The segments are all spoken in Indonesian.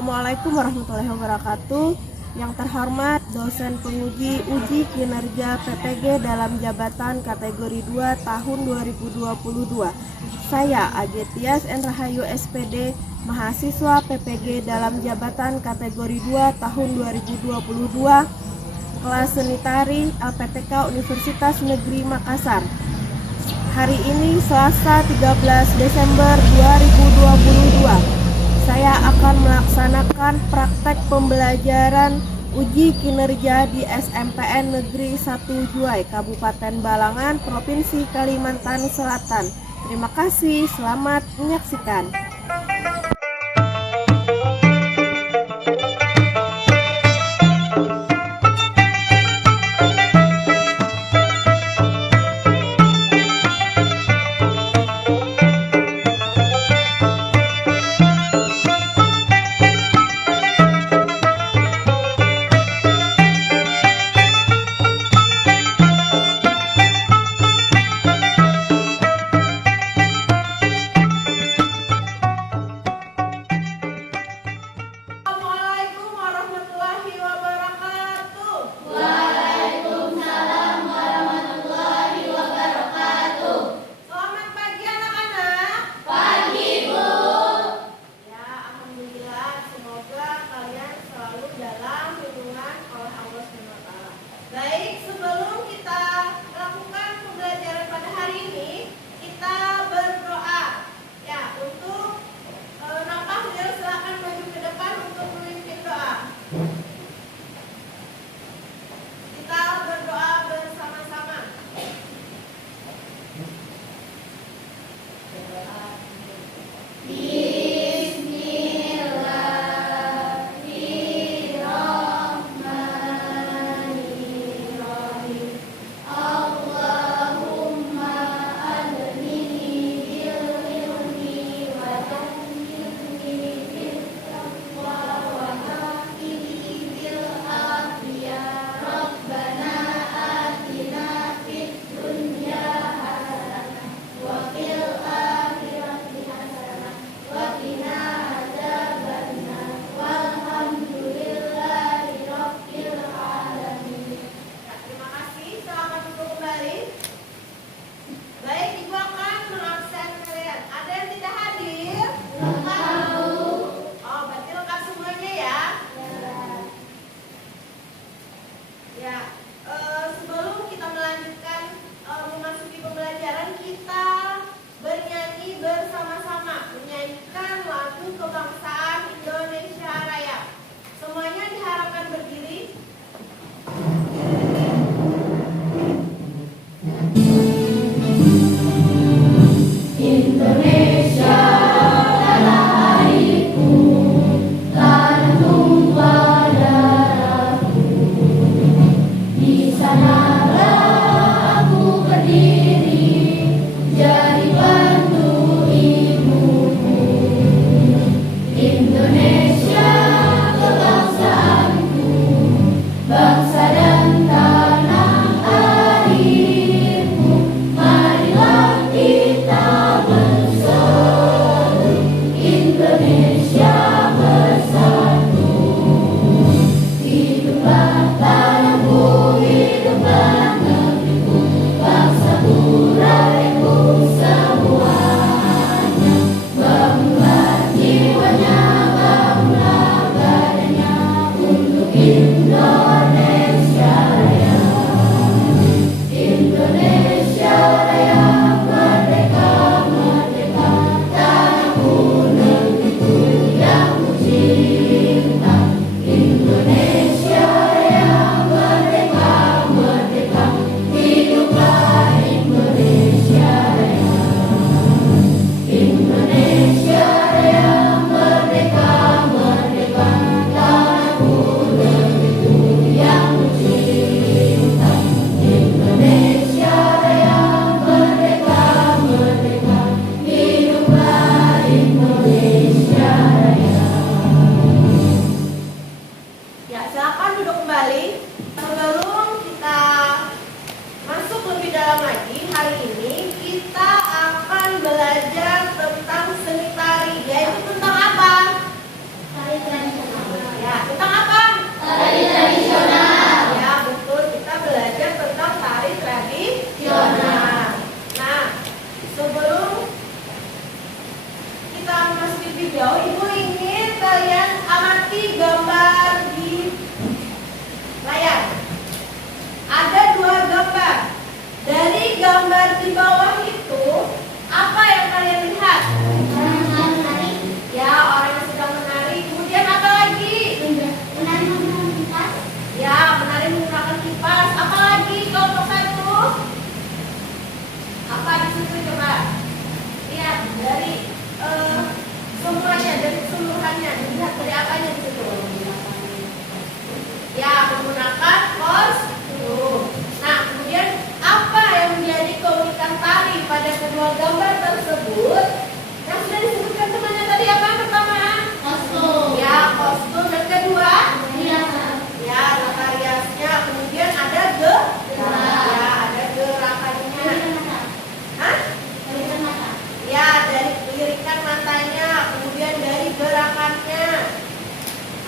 Assalamualaikum warahmatullahi wabarakatuh. Yang terhormat dosen penguji uji kinerja PPG dalam jabatan kategori 2 tahun 2022. Saya Agetias N. Rahayu SPD, mahasiswa PPG dalam jabatan kategori 2 tahun 2022, kelas seni tari LPTK Universitas Negeri Makassar. Hari ini Selasa 13 Desember 2022. Saya akan melaksanakan praktek pembelajaran uji kinerja di SMPN Negeri 1 Juai, Kabupaten Balangan, Provinsi Kalimantan Selatan. Terima kasih, selamat menyaksikan.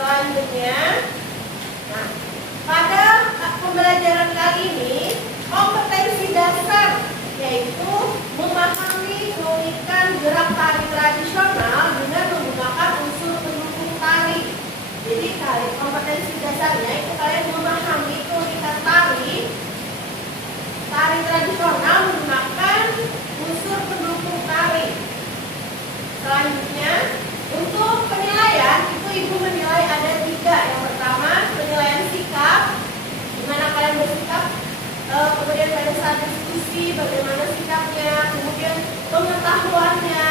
Selanjutnya, nah, pada pembelajaran kali ini kompetensi dasar yaitu memahami keunikan gerak tari tradisional dengan menggunakan unsur pendukung tari. Jadi kompetensi dasarnya itu kalian memahami keunikan tari tradisional menggunakan unsur pendukung tari. Selanjutnya, untuk penilaian itu ibu menilai ada 3. Yang pertama penilaian sikap, gimana kalian bersikap, kemudian pada saat diskusi bagaimana sikapnya, kemudian pengetahuannya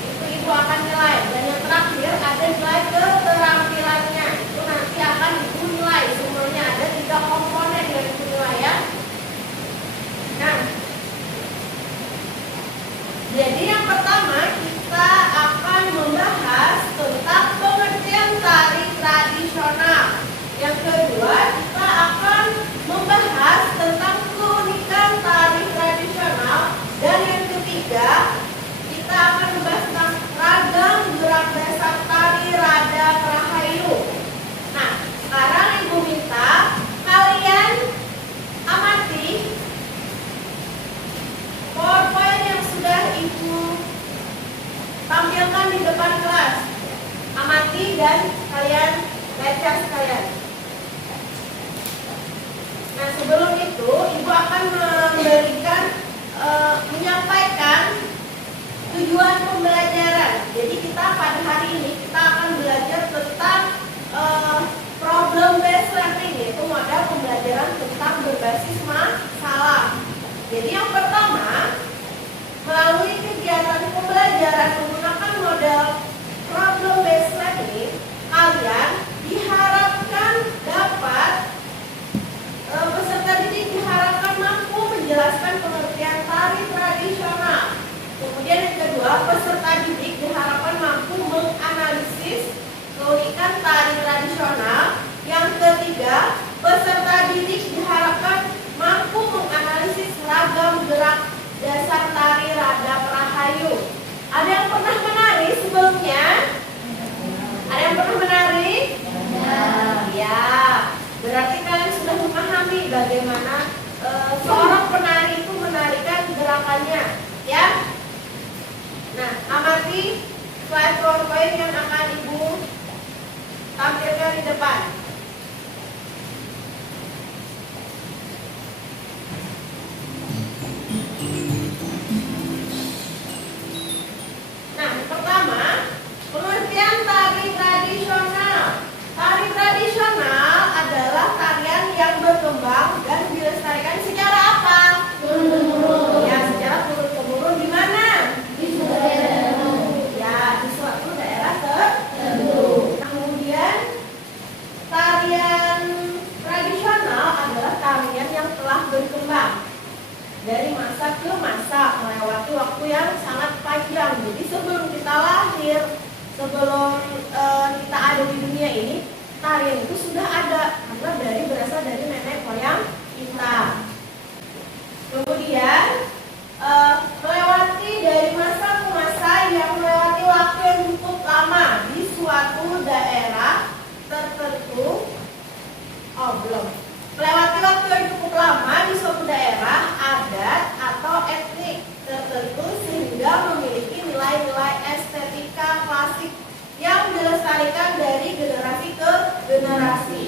itu ibu akan nilai, dan yang terakhir ada nilai keterampilannya, itu nanti akan ibu nilai. Semuanya ada 3 komponen yang ibu nilai ya. Nah, jadi yang pertama kita akan membahas tentang pengertian tari tradisional. Yang kedua kita akan membahas tentang keunikan tari tradisional. Dan yang ketiga kita akan membahas tentang ragam gerak dasar tari Rada Prahayu. Nah, sekarang ibu minta kalian amati PowerPoint yang sudah ibu tampilkan di depan kelas. Amati dan kalian baca sekalian. Nah, sebelum itu ibu akan menyampaikan tujuan pembelajaran. Jadi kita pada hari ini kita akan belajar tentang problem based learning, yaitu model pembelajaran tentang berbasis masalah. Jadi yang pertama, melalui kegiatan pembelajaran menggunakan model problem based learning, kalian diharapkan dapat peserta didik diharapkan mampu menjelaskan pengertian tari tradisional. Kemudian yang kedua, peserta didik diharapkan mampu menganalisis keunikan tari tradisional. Yang ketiga, peserta didik diharapkan mampu menganalisis ragam gerak dasar tari Rada Prahayu. Ada yang pernah menari sebelumnya? Ada yang pernah menari? Ya. Berarti kalian sudah memahami bagaimana seorang penari itu menarikan gerakannya, ya. Nah, amati slide PowerPoint yang akan ibu tampilkan di depan. Nah, pertama, pengertian tari tradisional. Tari tradisional adalah tarian yang berkembang dan dilestarikan secara apa? Turun-temurun. Ya, secara turun-temurun di mana? Di suatu daerah. Ya, di suatu daerah tertentu. Kemudian tarian tradisional adalah tarian yang telah berkembang dari masa ke masa, melewati waktu yang sangat panjang. Jadi sebelum kita lahir, sebelum kita ada di dunia ini, tarian itu sudah ada karena berasal dari nenek moyang kita. Kemudian melewati dari masa ke masa yang melewati waktu yang cukup lama di suatu daerah tertentu. Melewati waktu yang cukup lama di suatu daerah, adat atau etnik tertentu sehingga memiliki nilai-nilai estetika klasik yang dilestarikan dari generasi ke generasi.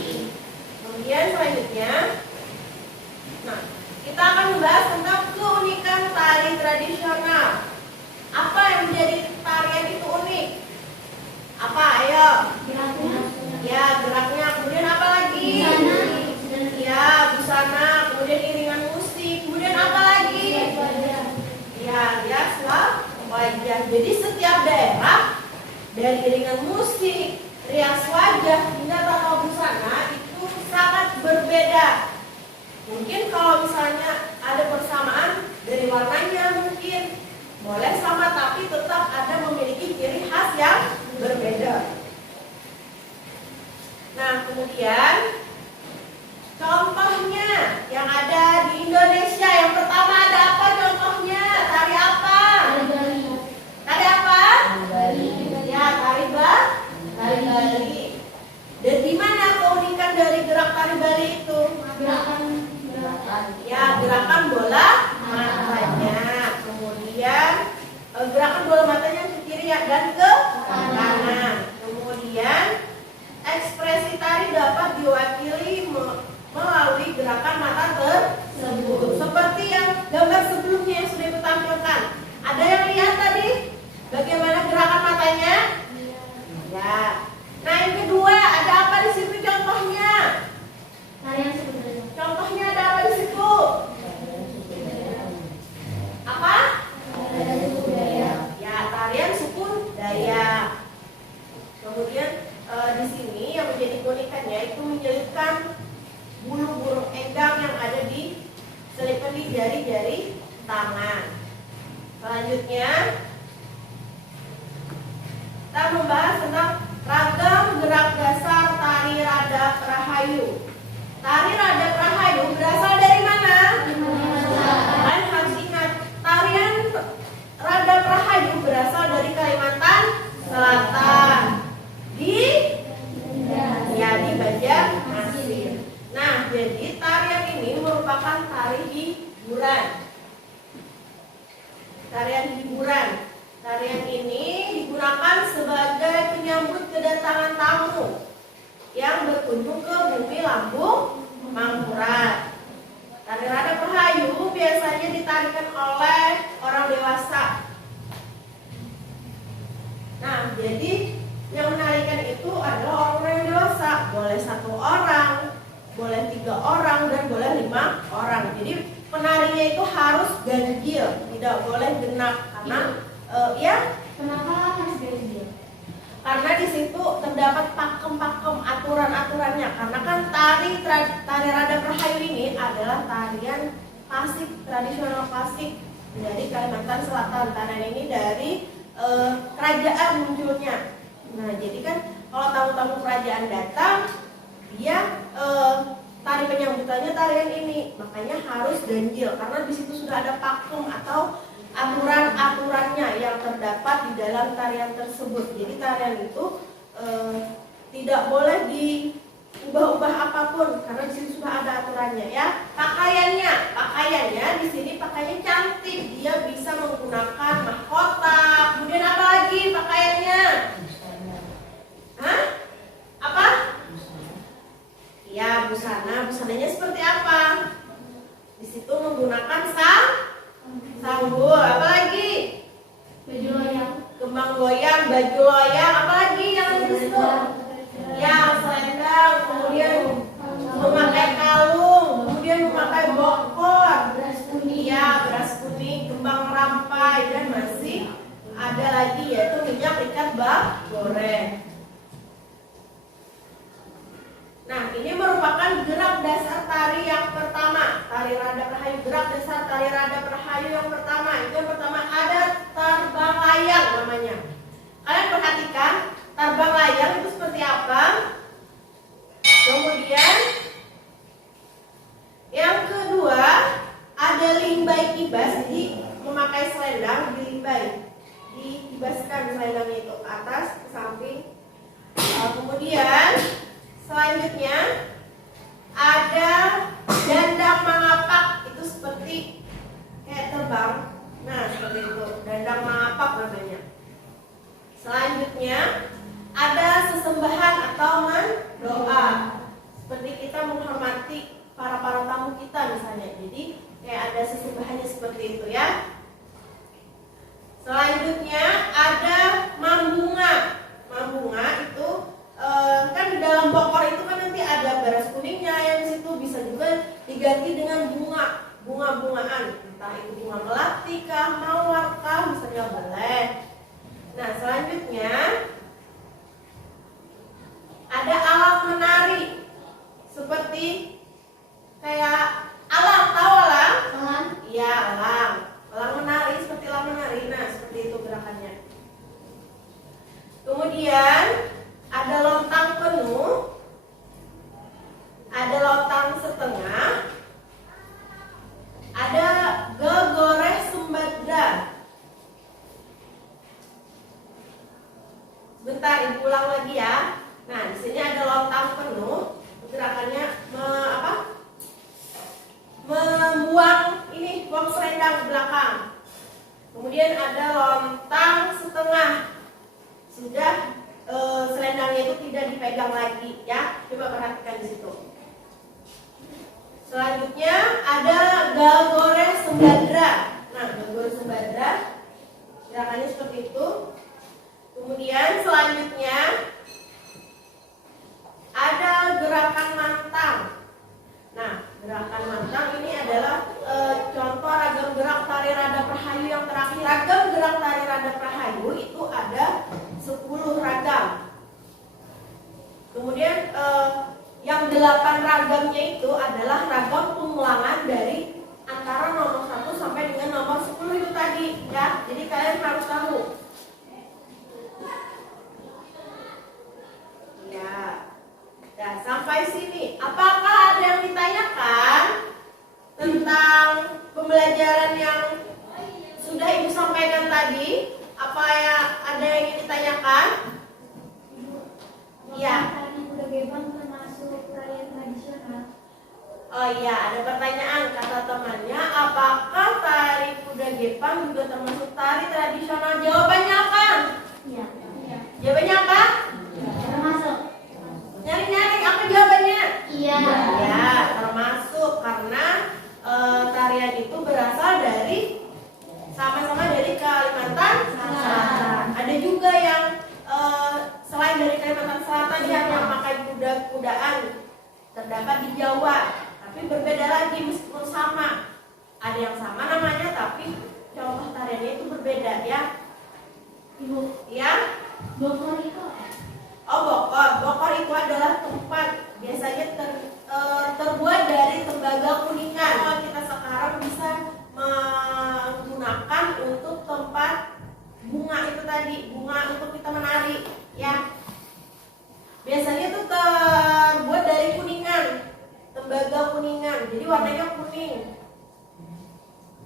Kemudian selanjutnya, nah, kita akan membahas tentang keunikan tari tradisional. Apa yang menjadi tarian itu unik? Apa? Ayo. Geraknya. Ya, geraknya. Kemudian apa lagi? Busana. Ya, busana. Kemudian iringan musik. Kemudian apa lagi? Ya, rias wajah. Jadi setiap daerah dari iringan musik, rias wajah hingga tata busana itu sangat berbeda. Mungkin kalau misalnya ada persamaan dari warnanya mungkin boleh sama, tapi tetap ada memiliki ciri khas yang berbeda. Nah, kemudian contohnya yang ada di Indonesia, yang pertama ada apa contohnya? Tari apa? Tari apa? Ya, tari Bali. Ya, gerakan bola matanya. Kemudian gerakan bola matanya ke kiri ya, dan ke kanan. Kemudian ekspresi tari dapat diwakili melalui gerakan mata tersebut. Seperti yang gambar sebelumnya yang sudah ditampilkan. Ada yang lihat tadi bagaimana gerakan matanya? Ya. Nah, yang kedua, ada apa di situ contohnya? Contohnya ada apa di situ? Apa? Ya, tarian suku Dayak. Kemudian di sini yang menjadi keunikannya itu menyelipkan bulu burung endang yang ada di selipkan di jari-jari tangan. Selanjutnya kita membahas tentang ragam gerak dasar tari Radap Rahayu. Tari Radap Rahayu berasal dari mana? Kalian harus ingat, tarian Radap Rahayu berasal dari Kalimantan Selatan. Di Banjarmasin. Nah, jadi tarian ini merupakan tari hiburan. Tarian ini digunakan sebagai penyambut kedatangan tamu yang berkunjung ke bumi Lambung Mangkurat. Tari Radap Rahayu biasanya ditarikan oleh orang dewasa. Nah, jadi yang menarikan itu adalah orang dewasa. Boleh 1 orang, boleh 3 orang, dan boleh 5 orang. Jadi penarinya itu harus ganjil, tidak boleh genap. Karena Kenapa harus ganjil? Karena di situ terdapat pakem-pakem aturan-aturannya. Karena kan tari Radap Rahayu ini adalah tarian klasik, tradisional klasik dari Kalimantan Selatan. Tarian ini dari kerajaan munculnya. Nah, jadi kan kalau tamu-tamu kerajaan datang, dia tari penyambutannya tarian ini, makanya harus ganjil karena di situ sudah ada pakem atau aturan-aturannya yang terdapat di dalam tarian tersebut. Jadi tarian itu tidak boleh diubah-ubah apapun karena di situ sudah ada aturannya ya. Pakaiannya di sini pakaiannya cantik, dia bisa menggunakan mahkota. Kemudian apa lagi pakaiannya? Hah? Apa? Ya, busananya seperti apa? Di situ menggunakan sanggul, apa lagi? Baju loyang. Kembang goyang, baju loyang, apa lagi yang ada di situ? Ya, selendang, kemudian memakai kalung, kemudian memakai bokor, beras kuning, kembang rampai, dan masih ada lagi yaitu minyak ikat goreng. Nah, ini merupakan gerak dasar tari yang pertama, tari Radap Rahayu. Gerak dasar tari Radap Rahayu yang pertama, itu yang pertama ada terbang layang namanya. Kalian perhatikan, terbang layang itu seperti apa? Kemudian yang kedua ada limbai kibas, jadi memakai selendang dilimbai, dikibaskan selendangnya itu atas ke samping. Kemudian selanjutnya ada dandang mangapak, itu seperti kayak terbang. Nah, seperti itu, dandang mangapak namanya. Selanjutnya ada sesembahan atau mendoa, seperti kita menghormati para tamu kita misalnya. Jadi kayak ada sesembahannya seperti itu ya. Selanjutnya ada mambunga. Mambunga itu kan di dalam bokor itu kan nanti ada beras kuningnya yang di situ, bisa juga diganti dengan bunga-bungaan, entah itu bunga melati kah, mawar kah, misalnya boleh. Nah, selanjutnya ada alat menari seperti kayak alang, tahu alang? Iya, alang menari, seperti alang menari. Nah, seperti itu gerakannya. Kemudian ada lontang penuh, ada lontang setengah, ada gegoreh sembadra. Bentar, ibu ulang lagi ya. Nah, di sini ada lontang penuh. perhatikan di situ. Selanjutnya ada Galgore Sembadra. Nah, Galgore Sembadra gerakannya seperti itu. Kemudian selanjutnya ada gerakan mantang. Nah, gerakan mantang ini adalah contoh ragam gerak tari rada Prahayu yang terakhir. Ragam gerak tari rada Prahayu itu ada 10 ragam. Kemudian yang 8 ragamnya itu adalah ragam pengulangan dari antara nomor 1 sampai dengan nomor 10 itu tadi ya. Jadi kalian harus tahu. Ya. Nah, sampai sini, apakah ada yang ditanyakan tentang pembelajaran yang sudah Ibu sampaikan tadi? Apa ya, ada yang ingin ditanyakan? Iya. Tari Kuda Gepang termasuk perayaan tradisional. Oh iya, ada pertanyaan kata temannya, apakah tari Kuda Gepang juga termasuk tari tradisional? Jawabannya apa? Iya. Jawabannya apa? Termasuk. Nyari-nyari apa jawabannya? Iya. Ya, termasuk karena tarian itu berasal dari sama-sama dari Kalimantan Selatan. Ada juga yang selain dari Kalimantan Selatan yang memakai kuda-kudaan terdapat di Jawa, tapi berbeda lagi meskipun sama. Ada yang sama namanya tapi contoh tariannya itu berbeda ya. Ibu. Ya. Bogor itu. Oh, Bokor itu adalah tempat biasanya terbuat dari tembaga kuningan. Kalau kita sekarang bisa menggunakan untuk tempat bunga itu tadi, bunga untuk kita menari, ya. Biasanya itu terbuat dari kuningan, tembaga kuningan. Jadi warnanya kuning.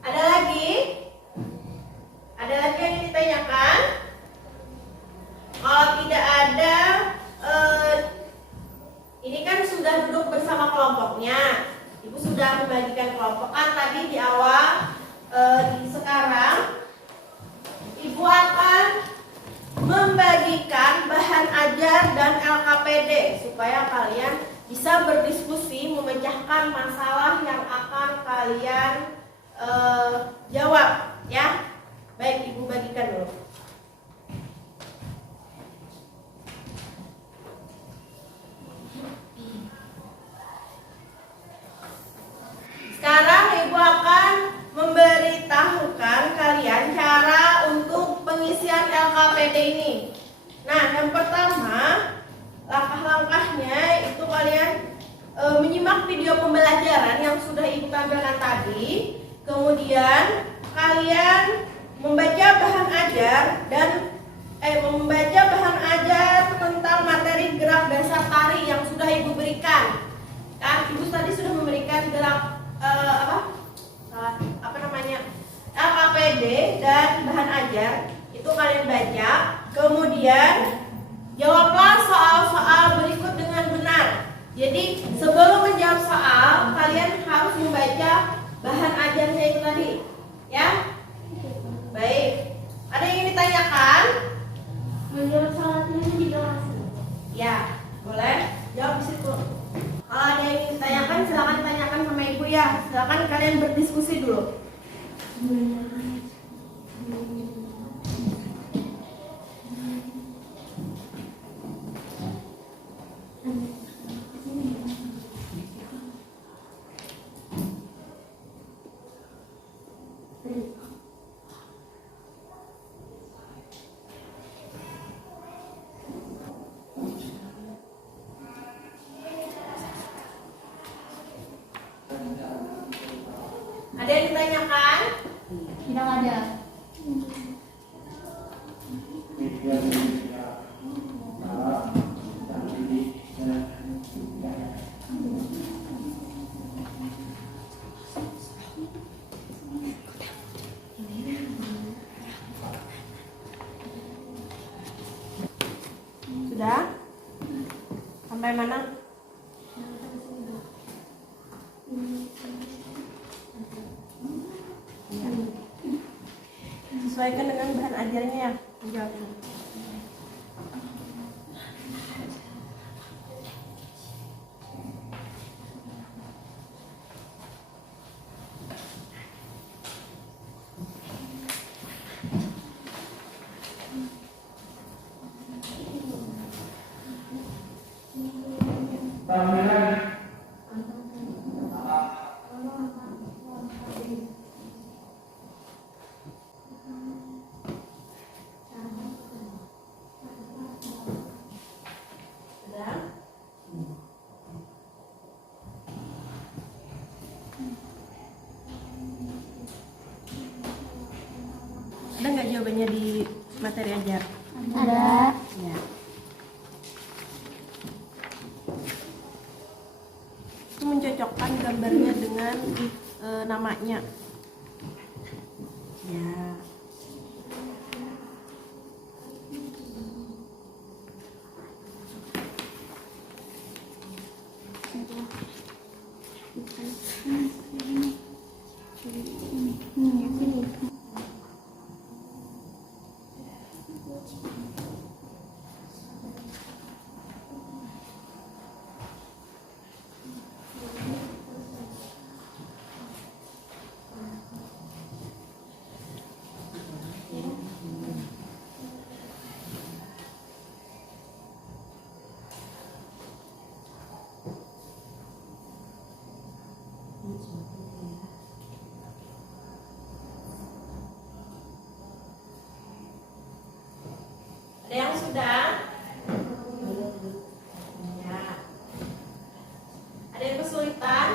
Ada lagi? Ada lagi yang ditanyakan? Kalau tidak ada, ini kan sudah duduk bersama kelompoknya. Ibu sudah membagikan kelompok kan tadi di awal. Sekarang Ibu akan membagikan bahan ajar dan LKPD supaya kalian bisa berdiskusi memecahkan masalah yang akan kalian jawab, ya. Baik, Ibu bagikan dulu. Sekarang Ibu akan memberitahukan kalian cara untuk pengisian LKPD ini. Nah, yang pertama, langkah-langkahnya itu kalian menyimak video pembelajaran yang sudah Ibu tampilkan tadi. Kemudian kalian membaca bahan ajar dan membaca bahan ajar tentang materi gerak dasar tari yang sudah Ibu berikan. Kan Ibu tadi sudah memberikan gerak LKPD dan bahan ajar, itu kalian baca. Kemudian jawablah soal-soal berikut dengan benar. Jadi sebelum menjawab soal, kalian harus membaca bahan ajarnya itu tadi, ya. Baik. Ada yang ingin ditanyakan? Menjawab soalnya juga masuk. Ya, boleh. Jawab di situ. Kalau ada yang ingin ditanyakan, silakan tanyakan sama Ibu ya. Silakan kalian berdiskusi dulu. Ada yang ditanyakan? Tidak ada. Sudah? Sampai mana? Sesuaikan dengan bahan ajarnya ya. Ada nggak jawabannya di materi ajar? Ada. Ya. Itu mencocokkan gambarnya dengan namanya. Ya. Ada yang sudah? Ya. Ada yang kesulitan?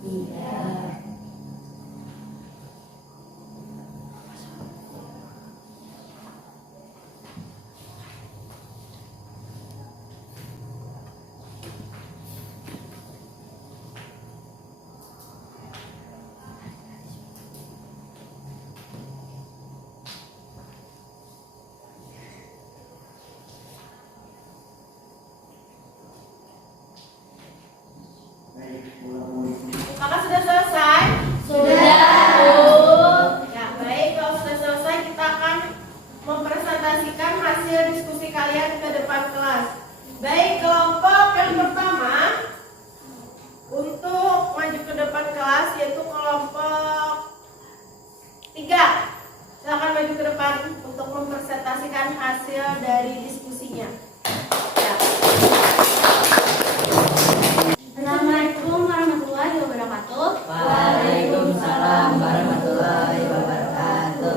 Iya. Maka sudah selesai? Sudah. Ya, baik. Kalau sudah selesai, kita akan mempresentasikan hasil diskusi kalian ke depan kelas. Baik, kelompok yang pertama untuk maju ke depan kelas yaitu kelompok 3. Silakan maju ke depan untuk mempresentasikan hasil dari diskusinya. Ya. Assalamualaikum warahmatullahi wabarakatuh. Waalaikumsalam warahmatullahi wabarakatuh.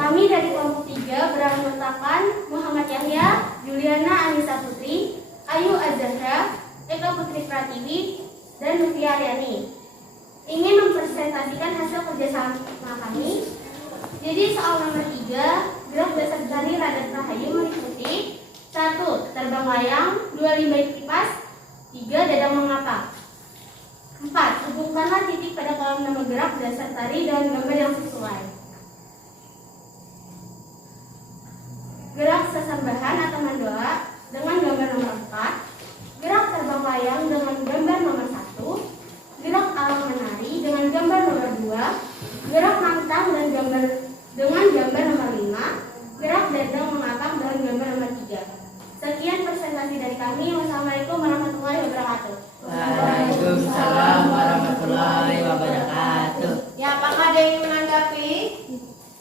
Kami dari kelompok 3 beranggotakan Muhammad Yahya, Juliana Anissa Putri, Ayu Azahra, Eka Putri Pratiwi, dan Lutfi Aryani. Ingin mempresentasikan hasil kerjasama kami. Jadi soal nomor 3, gerak dasar dari radar Rahayu meliputi 1. Terbang layang, 2. Limbah kipas, 3. Dadang mengapa. 4. Hubungkanlah titik pada kolom nama gerak dasar tari dengan gambar yang sesuai. Gerak sesambahan atau mandoa dengan gambar nomor 4. Gerak terbang layang dengan gambar nomor 1. Gerak alam menari dengan gambar nomor 2. Gerak mantang dan dengan gambar nomor 5. Gerak dadang mengapang dengan gambar nomor 3. Sekian presentasi dari kami. Wassalamualaikum warahmatullahi wabarakatuh. Waalaikumsalam warahmatullahi wabarakatuh. Ya, apakah ada yang ingin menanggapi?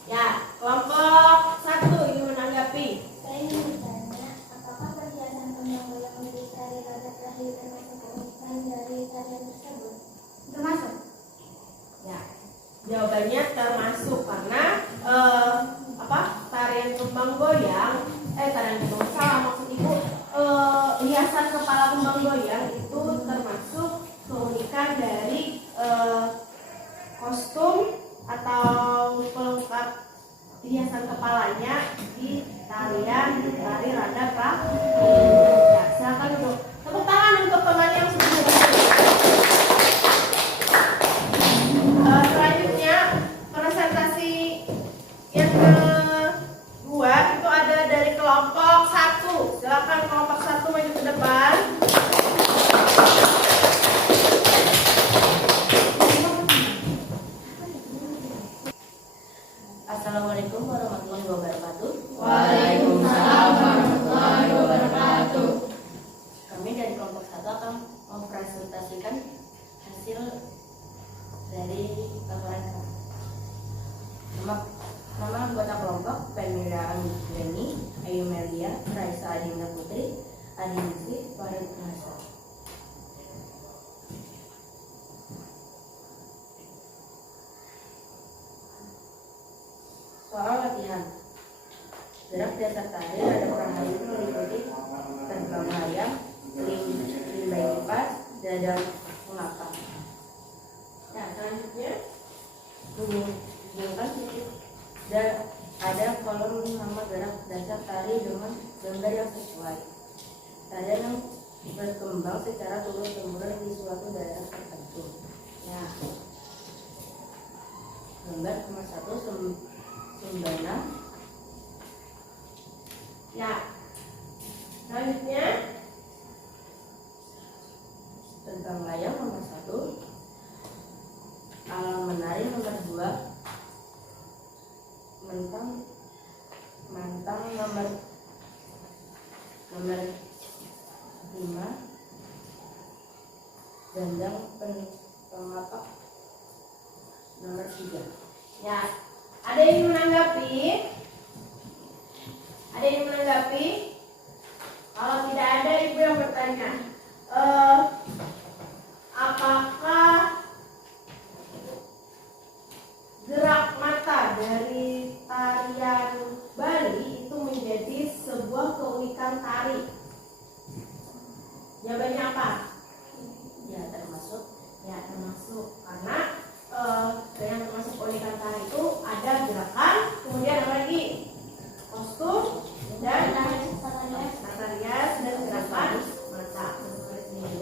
Ya, kelompok 1 ingin menanggapi. Saya ingin bertanya, apakah perhiasan kembang goyang milik tari radar Rahayu termasuk keunikan dari tarian tersebut? Termasuk. Ya, jawabannya termasuk karena tarian kembang goyang, tarian kembang salah maksud ibu, hiasan kepala kembang goyang itu termasuk keunikan dari kostum atau pelengkap hiasan kepalanya di tari rada Rahayu. Ya, silakan untuk tepuk tangan untuk teman yang sudah berhasil. Selanjutnya presentasi yang kedua itu ada dari kelompok 1. Silakan kelompok 1 maju ke depan. Assalamualaikum warahmatullahi wabarakatuh. Waalaikumsalam warahmatullahi wabarakatuh. Kami dari kelompok 1 akan mempresentasikan hasil dari laporan kami. Nama anggota kelompok Pemira Anggreni, Ayu Melia, Raisa Adinda Putri, Adinsi, Farid Nasa. Gerak dasar tari rada prahayu meliputi terbang layang, lindai kipas, dadang mengapang. Ya, selanjutnya. Menghubungkan titik dan ada kolom nama gerak dasar tari dengan gambar yang sesuai. Tarian yang berkembang secara turun-temurun di suatu daerah tertentu. Ya. Gambar nomor 1 Sembana. Ya. Selanjutnya. Tentang layang nomor 1. Alam menari nomor 2. Mantang nomor 5. Dandang pengapak nomor 3. Ya. Ada yang menanggapi? Ada yang menanggapi? Kalau tidak ada, Ibu yang bertanya. Apakah gerak mata dari tarian Bali itu menjadi sebuah keunikan tari? Jawabannya apa? Ya, termasuk. Ya, termasuk. Karena yang termasuk keunikan tari itu ada gerakan, kemudian apa lagi? Kostum dan tata rias dan gerakan mata.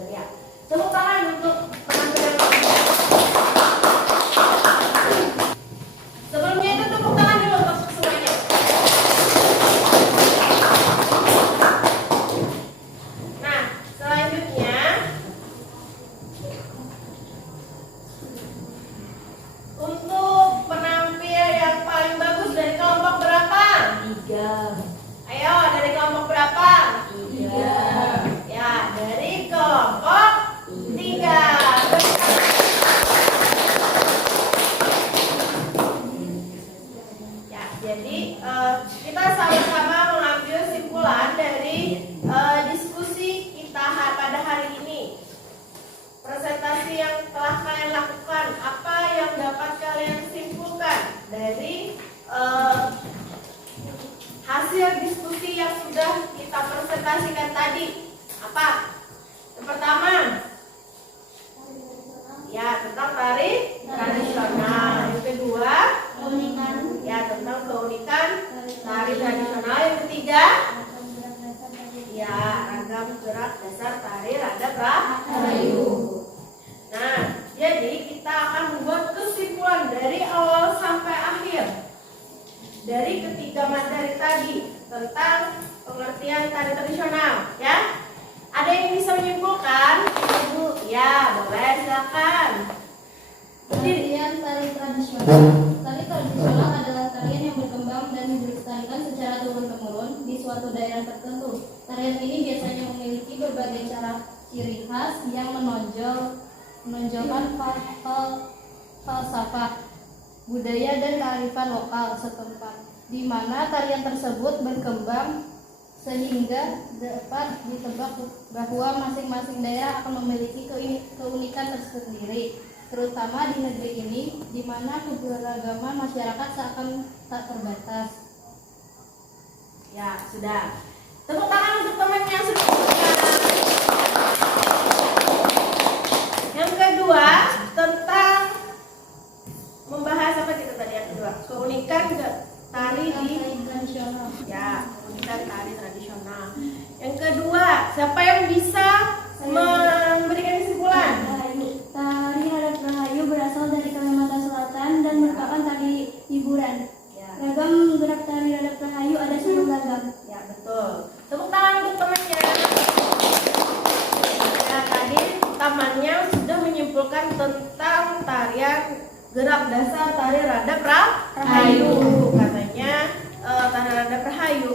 Ya. Tepuk tangan untuk penampilan. Sebelumnya itu tepuk tangan dulu untuk semuanya. Nah, selanjutnya untuk penampil yang paling bagus dari kelompok berapa? 3. Ayo, dari kelompok berapa? 3. Ya, dari kelompok 3. Ya, jadi kita sama-sama mengambil simpulan dari diskusi kita pada hari ini. Presentasi yang telah kalian lakukan, apa yang dapat kalian simpulkan dari hasil diskusi yang sudah kita presentasikan tadi? Apa? Yang pertama, ya tentang tari tradisional. Yang kedua, ya tentang keunikan tari tradisional. Yang ketiga, ya ragam gerak dasar tari rada prahayu. Nah, jadi kita akan membuat kesimpulan dari awal sampai akhir dari ketiga materi tadi tentang pengertian tari tradisional, ya. Ada yang bisa menyimpulkan? Ibu, ya boleh, silakan. Pengertian tari tradisional. Tari tradisional adalah tarian yang berkembang dan dilestarikan secara turun-temurun di suatu daerah tertentu. Tarian ini biasanya memiliki berbagai cara ciri khas yang menonjolkan falsafah, budaya dan kearifan lokal setempat, di mana tarian tersebut berkembang sehingga dapat ditebak bahwa masing-masing daerah akan memiliki keunikan tersendiri, terutama di negeri ini, di mana keberagaman masyarakat seakan tak terbatas. Ya, sudah. Tepuk tangan untuk teman yang sudah mendengar. Yang kedua, tentang membahas apa kita tadi yang kedua? Keunikan tari di tradisional. ya, keunikan tari tradisional. Yang kedua, siapa yang bisa memberikan kesimpulan? Tari adat Rahayu berasal dari Kalimantan Selatan dan merupakan tari hiburan. Ya, Ragam gerak tari adat Rahayu ada 10 ragam. ya betul. Tepuk tangan untuk temannya. Ya, tadi tamannya sudah menyimpulkan tentang tarian gerak dasar tari rada prahayu. Katanya tari rada prahayu,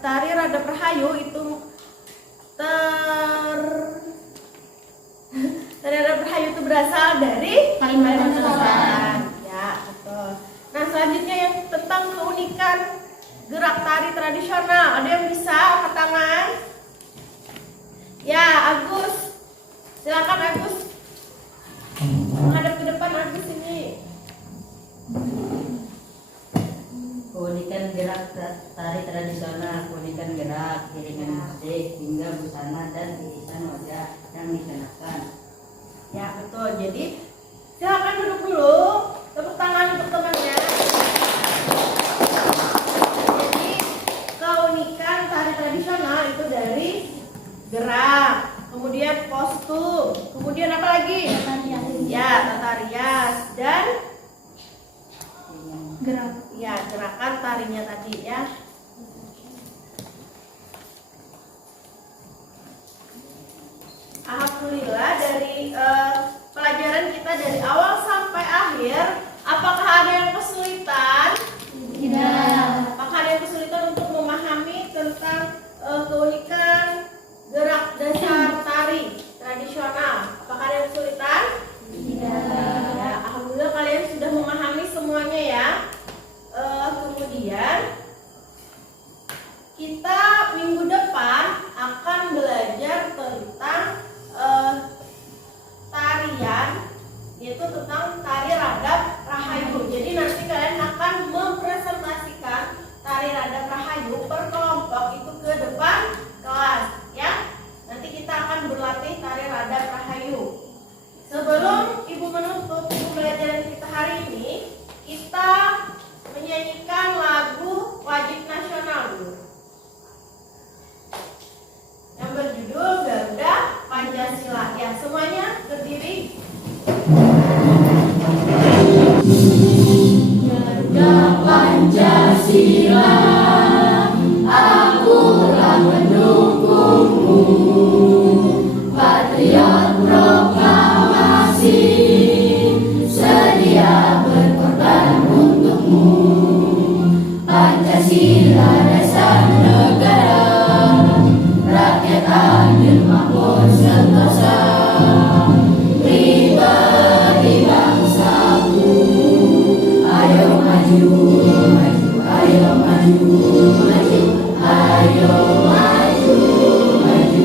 tari rada prahayu itu tari rada prahayu itu berasal dari Kalimantan Selatan. Ya, betul. Nah, selanjutnya yang tentang keunikan gerak tari tradisional. Ada yang bisa angkat tangan? Ya, Agus. Silakan Agus. Menghadap ke depan Agus ini. Keunikan gerak gerak tari tradisional, keunikan gerak, iringan musik, hingga busana dan irisan wajah yang dikenakan. Ya betul. Jadi silakan duduk dulu. Tepuk tangan untuk temannya. Jadi keunikan tari tradisional itu dari gerak, kemudian postur, kemudian apa lagi? Ya, tata rias dan Gerak. ya gerakan tarinya tadi ya. Alhamdulillah dari pelajaran kita dari awal sampai akhir, apakah ada yang kesulitan? Tidak. Apakah ada yang kesulitan untuk memahami tentang keunikan gerak dasar tari tradisional? Apakah ada yang kesulitan? Tidak. Ya, alhamdulillah kalian sudah memahami semuanya ya. Kemudian kita minggu depan akan belajar tentang tarian, yaitu tentang tari radap rahayu. Jadi nanti kalian akan mempresentasikan tari radap rahayu per kelompok itu ke depan kelas ya. Nanti kita akan berlatih tari radap rahayu. Sebelum ibu menutup pembelajaran kita hari ini, kita menyanyikan lagu wajib nasional dulu yang berjudul Garuda Pancasila. Ya, semuanya berdiri. Garuda Pancasila, akulah pendukungmu, patriot proklamasi, sedia berkorban untukmu. Pancasila dasar negara, rakyat adil makmur sentosa, pribadi bangsaku. Ayo maju, maju, ayo maju, maju, ayo maju, maju.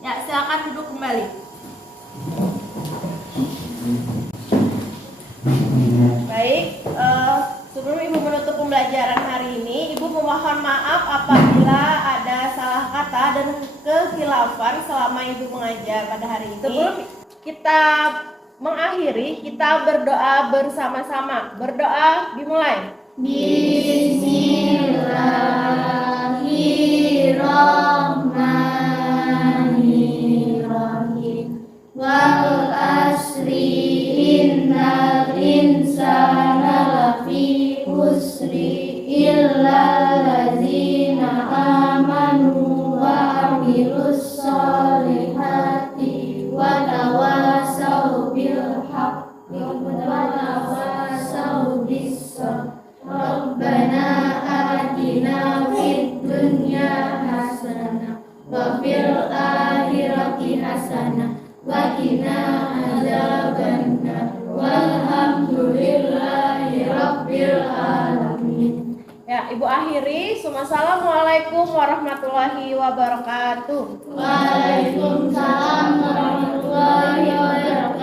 Ya, silakan duduk kembali. Baik, sebelum ibu menutup pembelajaran hari ini, ibu memohon maaf apabila ada salah kata dan kekhilafan selama ibu mengajar pada hari ini. Sebelum kita mengakhiri, kita berdoa bersama-sama. Berdoa dimulai. Bismillahirrahmanirrahim. Wal asri innal insana lafi khusri illal ladzina amanu wa amilus solihati wa tawasaw bil haqqi wa tawasaw bis sabr. Rabbana atina fid dunya hasanah wa fil akhirati hasanah wa qina adzabannar. Walhamdulillahi rabbil alamin. Ya, ibu akhiri. Assalamualaikum warahmatullahi wabarakatuh. Waalaikumsalam warahmatullahi wabarakatuh.